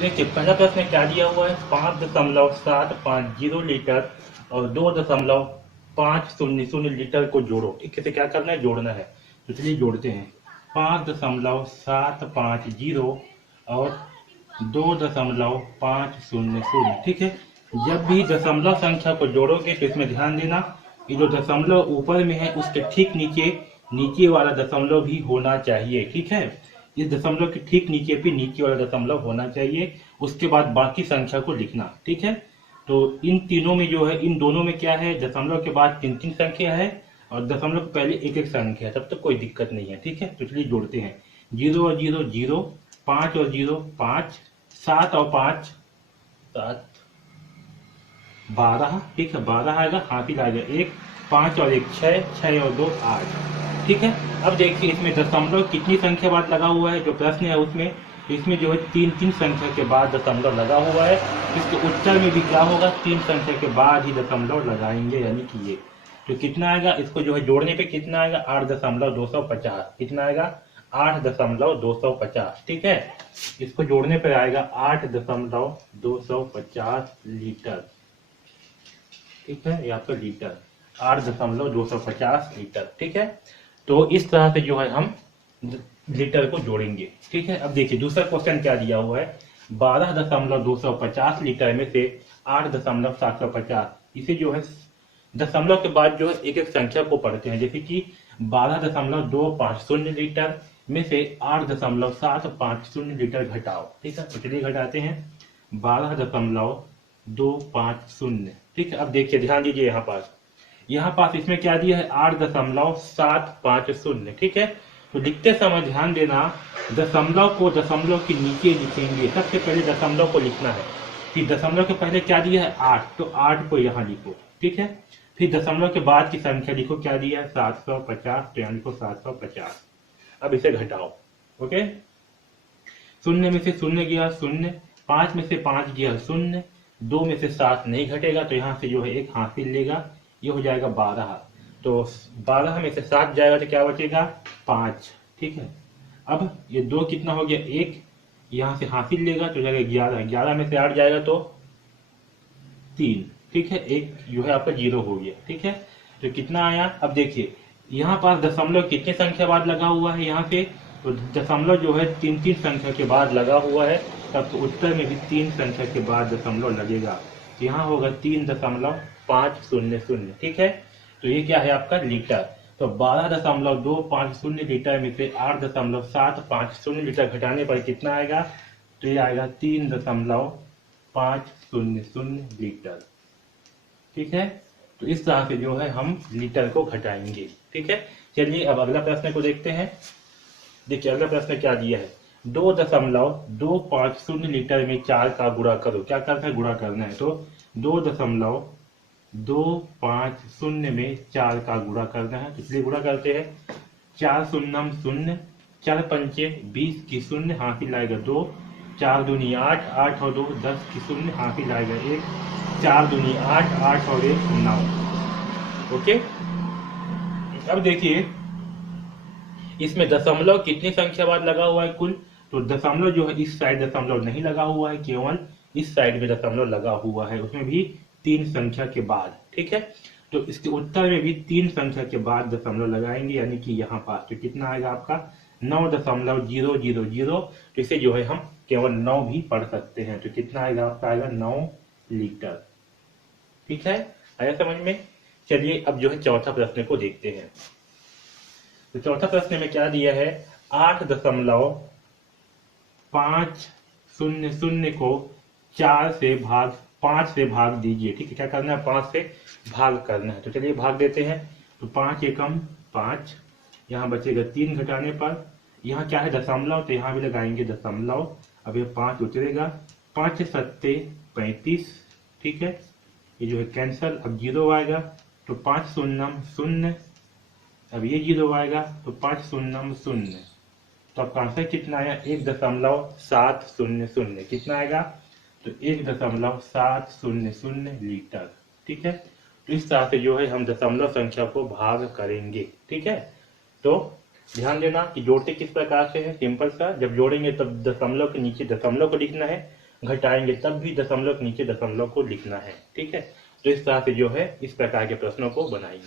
देखिए पहला प्रश्न क्या दिया हुआ है, 5.750 लीटर और 2.500 लीटर को जोड़ो। ठीक है, तो क्या करना है, जोड़ना है। तो चलिए जोड़ते हैं। 5.750 और 2.500। ठीक है, जब भी दशमलव संख्या को जोड़ोगे तो इसमें ध्यान देना कि जो दशमलव ऊपर में है उसके ठीक नीचे नीचे वाला दशमलव भी होना चाहिए। ठीक है, इस दशमलव के ठीक नीचे पे नीचे वाला दशमलव होना चाहिए, उसके बाद बाकी संख्या को लिखना। ठीक है, तो इन तीनों में जो है, इन दोनों में क्या है, दशमलव के बाद तीन तीन संख्या है और दशमलव के पहले एक एक संख्या है, तब तक कोई दिक्कत नहीं है। ठीक है, तो चलिए जोड़ते हैं। 0 और 0 0, 5 और 0 5, 7 और 5 7, 12। ठीक है, 12 आएगा, हासिल आएगा 1, 5 और 1 6, 6 और 2 8। ठीक है, अब देखिए इसमें दशमलव कितनी संख्या बाद लगा हुआ है, जो प्रश्न है उसमें, तो इसमें जो है तीन तीन संख्या के बाद दशमलव लगा हुआ है। इसके उत्तर में भी क्या होगा, तीन संख्या के बाद ही दशमलव लगाएंगे, यानी कि ये। तो कितना आएगा, इसको जो है जोड़ने पे कितना आएगा, 8.250। कितना आएगा, 8.250। ठीक है, इसको जोड़ने पर आएगा 8.250 लीटर। ठीक है, ये आपका लीटर, 8.250 लीटर। ठीक है, तो इस तरह से जो है हम लीटर को जोड़ेंगे। ठीक है, अब देखिए दूसरा क्वेश्चन क्या दिया हुआ है, 12.250 लीटर में से 8.750। इसे जो है दशमलव के बाद जो है एक एक संख्या को पढ़ते हैं, जैसे कि 12.250 लीटर में से 8.750 लीटर घटाओ। ठीक है, तो चलिए घटाते हैं। 12.250। ठीक है, अब देखिए ध्यान दीजिए, यहाँ पास इसमें क्या दिया है, 8.750। ठीक है, तो लिखते समय ध्यान देना, दशमलव को दशमलव के नीचे लिखेंगे। सबसे पहले दशमलव को लिखना है, फिर दशमलव के पहले क्या दिया है 8, तो 8 को यहाँ लिखो। ठीक है, फिर दशमलव के बाद की संख्या लिखो, क्या दिया है 750, तो यहाँ लिखो 750। अब इसे घटाओ। ओके, शून्य में से शून्य गया शून्य, 5 में से 5 गया शून्य, 2 में से 7 नहीं घटेगा, तो यहाँ से जो है एक हासिल लेगा, ये हो जाएगा 12। तो 12 में से 7 जाएगा तो क्या बचेगा, 5। ठीक है, अब ये 2 कितना हो गया, 1, यहाँ से हासिल लेगा तो जाएगा 11, 11 में से 8 जाएगा तो 3। ठीक है, एक जो है आपका 0 हो गया। ठीक है, तो कितना आया, अब देखिए यहाँ पास दशमलव कितने संख्या बाद लगा हुआ है, यहाँ पे तो दशमलव जो है तीन तीन संख्या के बाद लगा हुआ है, तब तो उत्तर में भी तीन संख्या के बाद दशमलव लगेगा। तो यहाँ होगा 3.500। ठीक है, तो ये क्या है आपका लीटर। तो 12.250 लीटर में से 8.750 लीटर घटाने पर कितना आएगा, तो ये आएगा 3.500 लीटर। ठीक है, तो इस तरह से जो है हम लीटर को घटाएंगे। ठीक है, चलिए अब अगला प्रश्न को देखते हैं। देखिए अगला प्रश्न क्या दिया है, 2.250 लीटर में 4 का गुणा करो। क्या करना है, गुणा करना है, तो 2.250 में 4 का गुणा करना है। तो इसलिए गुणा करते हैं, 4 शून्यम शून्य, 4 पंचे 20 की शून्य, हासिल आएगा 2, 4 दूनी 8, 8 और 2 10 की शून्य, हासिल आएगा 1, 4 दूनी 8, 8 और 1 9। ओके, अब देखिए इसमें दशमलव कितनी संख्या बाद लगा हुआ है कुल, तो दशमलव जो है इस साइड दशमलव नहीं लगा हुआ है, केवल इस साइड में दशमलव लगा हुआ है, उसमें भी 3 संख्या के बाद। ठीक है, तो इसके उत्तर में भी 3 संख्या के बाद दशमलव लगाएंगे, यानी कि यहाँ पास तो कितना आएगा आपका 9.000। तो इसे जो है हम केवल 9 भी पढ़ सकते हैं, तो कितना आएगा आपका, आएगा 9 लीटर। ठीक है, आया समझ में। चलिए अब जो है चौथा प्रश्न को देखते हैं। तो चौथा प्रश्न में क्या दिया है, 8.500 को 5 से भाग दीजिए। ठीक है, क्या करना है, 5 से भाग करना है। तो चलिए भाग देते हैं। तो 5 एकम 5, यहाँ बचेगा 3 घटाने पर, यहाँ क्या है दशमलव, तो यहाँ भी लगाएंगे दशमलव। अब ये 5 उतरेगा, 5 सत्ते 35। ठीक है, ये जो है कैंसल, अब 0 आएगा, तो 5 शून्यम शून्य, अब ये 0 आएगा तो 5 शून्यम शून्य। तो आपका आंसर कितना आया, 1.700। कितना आएगा, तो 1.700 लीटर। ठीक है, तो इस तरह से जो है हम दशमलव संख्या को भाग करेंगे। ठीक है, तो ध्यान देना कि जोड़ते किस प्रकार से है, सिंपल सा, जब जोड़ेंगे तब दशमलव के नीचे दशमलव को लिखना है घटाएंगे तब भी दशमलव के नीचे दशमलव को लिखना है। ठीक है, तो इस तरह से जो है इस प्रकार के प्रश्नों को बनाएंगे।